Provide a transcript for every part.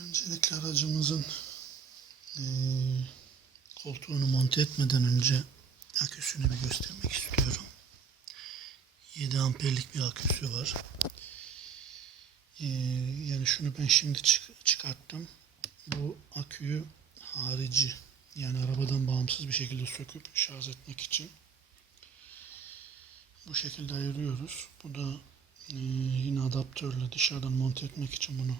Öncelikle aracımızın eee, koltuğunu monte etmeden önce aküsünü bir göstermek istiyorum. 7 amperlik bir aküsü var. Eee, yani şunu ben şimdi çık- çıkarttım. Bu aküyü harici yani arabadan bağımsız bir şekilde söküp şarj etmek için bu şekilde ayırıyoruz. Bu da eee, yine adaptörle dışarıdan monte etmek için bunu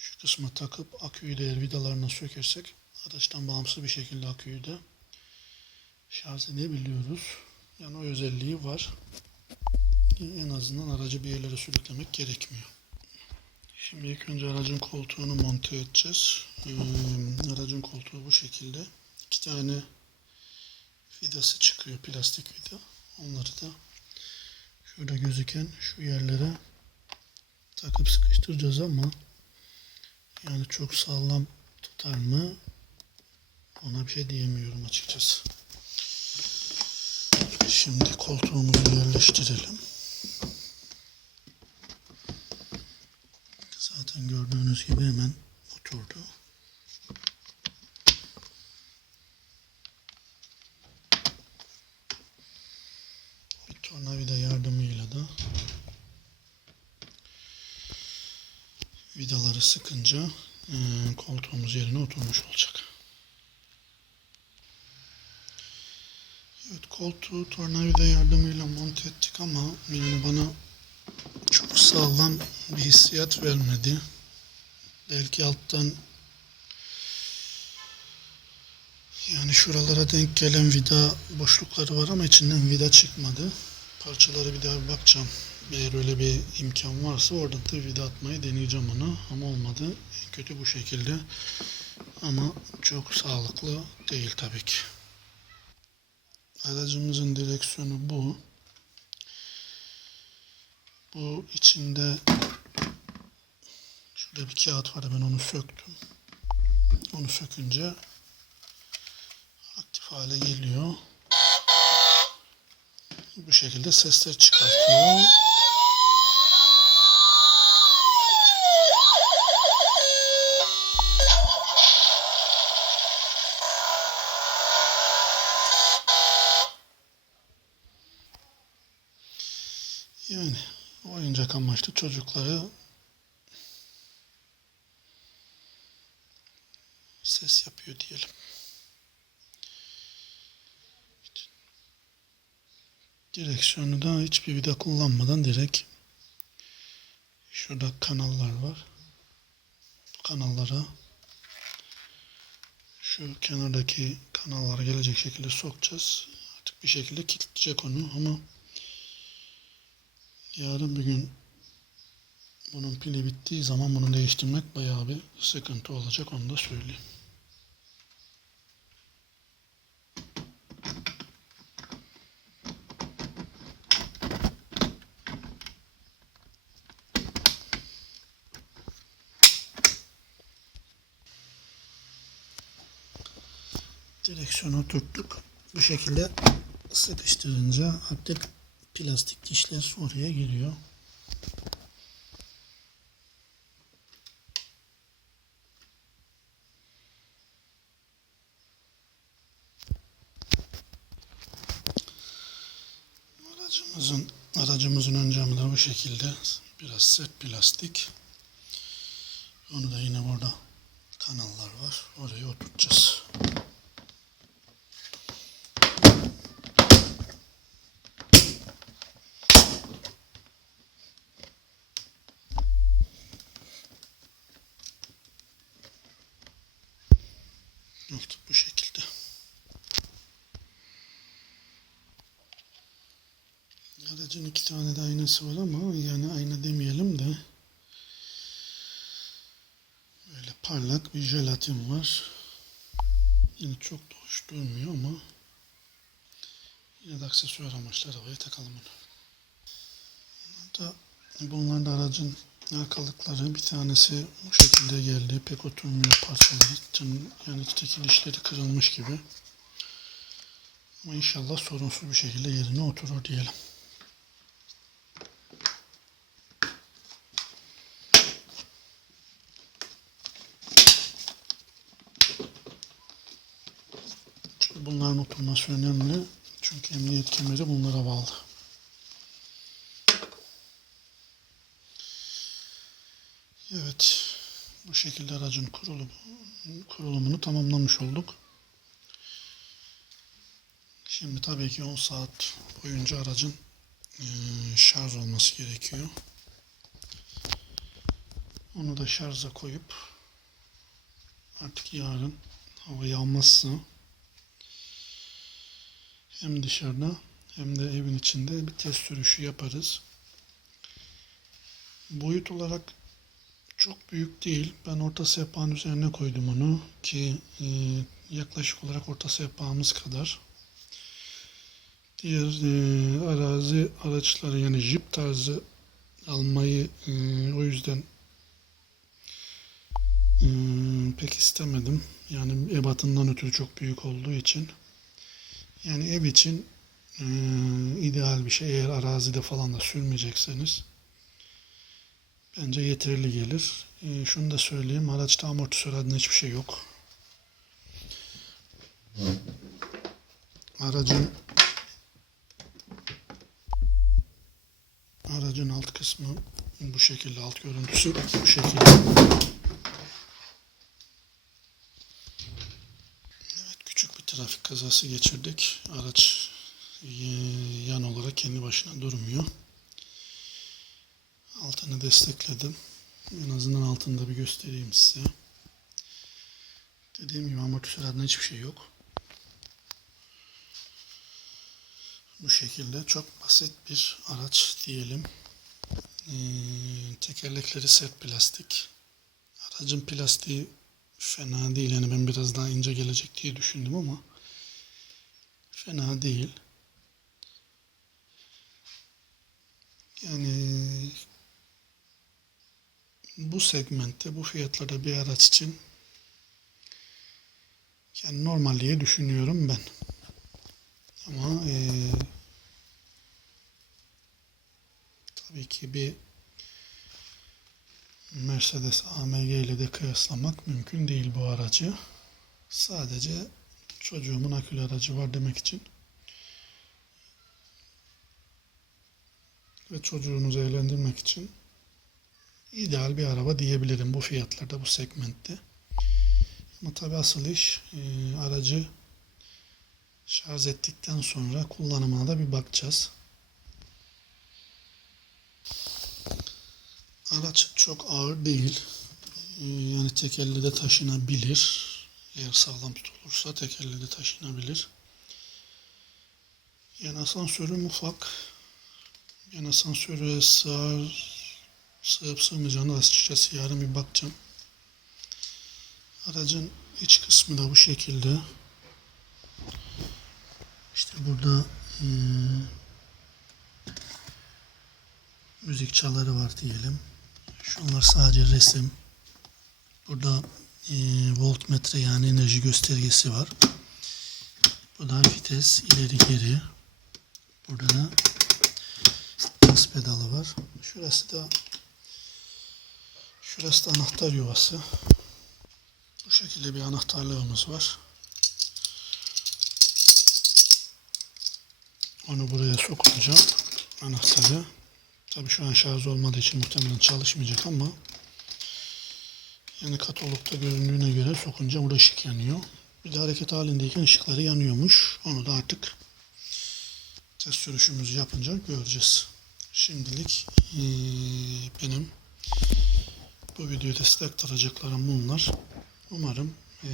şu kısma takıp aküyü de eğer vidalarına sökersek araçtan bağımsız bir şekilde aküyü de şarj edebiliyoruz. Yani o özelliği var. En azından aracı bir yerlere sürüklemek gerekmiyor. Şimdi ilk önce aracın koltuğunu monte edeceğiz. Ee, aracın koltuğu bu şekilde. İki tane vidası çıkıyor. Plastik vida. Onları da şurada gözüken şu yerlere takıp sıkıştıracağız ama yani çok sağlam tutar mı? Ona bir şey diyemiyorum açıkçası. Şimdi koltuğumuzu yerleştirelim. Zaten gördüğünüz gibi hemen oturdu. Bir tornavida yardımıyla da vidaları sıkınca e, koltuğumuz yerine oturmuş olacak. Evet koltuğu tornavida yardımıyla monte ettik ama yani bana çok sağlam bir hissiyat vermedi. Belki alttan yani şuralara denk gelen vida boşlukları var ama içinden vida çıkmadı. Parçaları bir daha bakacağım. Eğer öyle bir imkan varsa oradan da vida atmayı deneyeceğim onu. Ama olmadı. En kötü bu şekilde. Ama çok sağlıklı değil tabii ki. Aracımızın direksiyonu bu. Bu içinde şurada bir kağıt vardı ben onu söktüm. Onu sökünce aktif hale geliyor. Bu şekilde sesler çıkartıyor. Yani oyuncak amaçlı çocukları ses yapıyor diyelim. Direksiyonu da hiçbir vida kullanmadan direkt şurada kanallar var. Kanallara şu kenardaki kanallara gelecek şekilde sokacağız. Artık bir şekilde kilitleyecek onu ama yarın bir gün bunun pili bittiği zaman bunu değiştirmek bayağı bir sıkıntı olacak onu da söyleyeyim. Direksiyonu oturttuk. Bu şekilde sıkıştırınca artık plastik dişler oraya giriyor. Aracımızın aracımızın ön camı da bu şekilde biraz sert plastik. Onu da yine burada kanallar var. Oraya oturtacağız. Oldu bu şekilde. Aracın iki tane de aynası var ama yani ayna demeyelim de böyle parlak bir jelatin var. Yine çok da hoş durmuyor ama yine de aksesuar amaçlı arabaya takalım. Bunlar da, bunlar da aracın Arkalıkları bir tanesi bu şekilde geldi. Pek oturmuyor parçaları. Yani içteki dişleri kırılmış gibi. Ama inşallah sorunsuz bir şekilde yerine oturur diyelim. Çünkü bunların oturması önemli. Çünkü emniyet kemeri bunlara bağlı. Evet. Bu şekilde aracın kurulumu, kurulumunu tamamlamış olduk. Şimdi tabii ki 10 saat boyunca aracın eee, şarj olması gerekiyor. Onu da şarja koyup artık yarın hava yağmazsa hem dışarıda hem de evin içinde bir test sürüşü yaparız. Boyut olarak çok büyük değil. Ben orta sehpanın üzerine koydum onu ki e, yaklaşık olarak orta sehpamız kadar. Diğer e, arazi araçları yani jip tarzı almayı e, o yüzden e, pek istemedim. Yani ebatından ötürü çok büyük olduğu için. Yani ev için e, ideal bir şey. Eğer arazide falan da sürmeyecekseniz bence yeterli gelir. E, şunu da söyleyeyim. Araçta amortisör adına hiçbir şey yok. Aracın aracın alt kısmı bu şekilde alt görüntüsü bu şekilde. Evet küçük bir trafik kazası geçirdik. Araç yan olarak kendi başına durmuyor. Altını destekledim. En azından altında bir göstereyim size. Dediğim gibi amortisör adına hiçbir şey yok. Bu şekilde çok basit bir araç diyelim. Ee, tekerlekleri sert plastik. Aracın plastiği fena değil. Yani ben biraz daha ince gelecek diye düşündüm ama fena değil. Yani bu segmentte bu fiyatlarda bir araç için yani normal diye düşünüyorum ben. Ama eee, tabii ki bir Mercedes AMG ile de kıyaslamak mümkün değil bu aracı. Sadece çocuğumun akülü aracı var demek için ve çocuğunuzu eğlendirmek için ideal bir araba diyebilirim bu fiyatlarda bu segmentte. Ama tabii asıl iş eee, aracı Şarj ettikten sonra kullanımına da bir bakacağız. Araç çok ağır değil. Ee, Yani tek elle de taşınabilir. Eğer sağlam tutulursa tek elle de taşınabilir. Yani asansörü ufak. Yani asansöre sığar, sığıp sığmayacağını açıkçası yarın bir bakacağım. Aracın iç kısmı da bu şekilde. İşte burada eee, müzik çaları var diyelim. Şunlar sadece resim. Burada eee, voltmetre yani enerji göstergesi var. Burada vites ileri geri. Burada da gaz pedalı var. Şurası da şurası da anahtar yuvası. Bu şekilde bir anahtarlığımız var. Onu buraya sokunca anahtarı tabi şu an şarj olmadığı için muhtemelen çalışmayacak ama yani katalogda göründüğüne göre sokunca burada ışık yanıyor. Bir de hareket halindeyken ışıkları yanıyormuş. Onu da artık test sürüşümüzü yapınca göreceğiz. Şimdilik eee, benim bu videoda size aktaracaklarım bunlar. Umarım eee,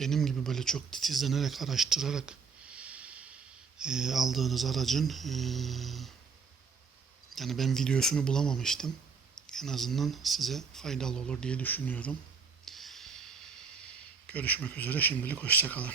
benim gibi böyle çok titizlenerek araştırarak e, aldığınız aracın e, yani ben videosunu bulamamıştım. En azından size faydalı olur diye düşünüyorum. Görüşmek üzere. Şimdilik hoşçakalın.